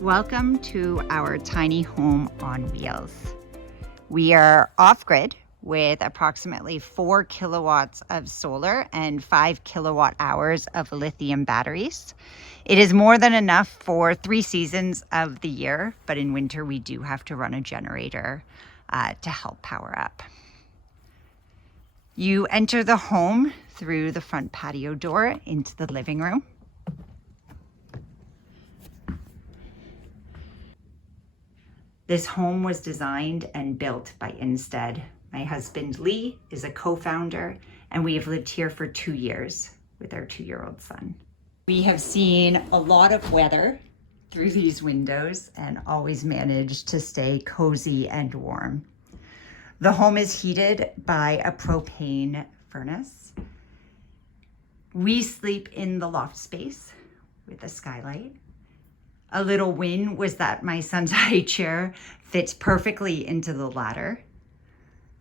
Welcome to our tiny home on wheels. We are off-grid with approximately 4 kilowatts of solar and 5 kilowatt hours of lithium batteries. It is more than enough for 3 seasons of the year, but in winter we do have to run a generator to help power up. You enter the home through the front patio door into the living room. This home was designed and built by Instead. My husband Lee is a co-founder, and we have lived here for 2 years with our 2-year-old son. We have seen a lot of weather through these windows and always managed to stay cozy and warm. The home is heated by a propane furnace. We sleep in the loft space with a skylight. A little win was that my son's high chair fits perfectly into the ladder.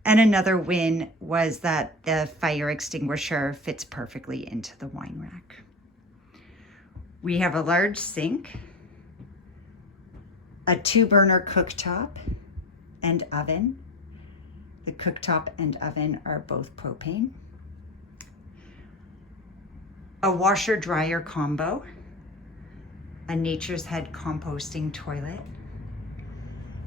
And another win was that the fire extinguisher fits perfectly into the wine rack. We have a large sink, a 2-burner cooktop and oven. The cooktop and oven are both propane. A washer-dryer combo, a Nature's Head composting toilet,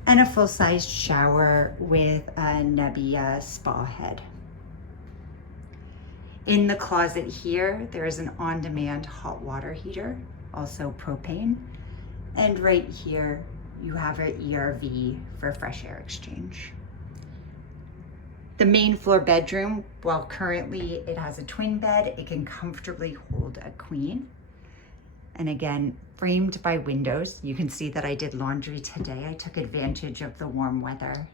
and a full-sized shower with a Nebbia spa head. In the closet here, there is an on-demand hot water heater, also propane. And right here, you have an ERV for fresh air exchange. The main floor bedroom, while currently it has a twin bed, it can comfortably hold a queen. And again, framed by windows. You can see that I did laundry today. I took advantage of the warm weather.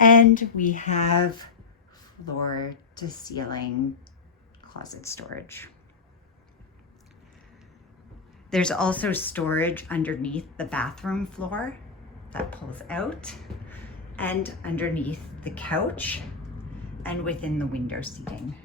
And we have floor to ceiling closet storage. There's also storage underneath the bathroom floor that pulls out, and underneath the couch and within the window seating.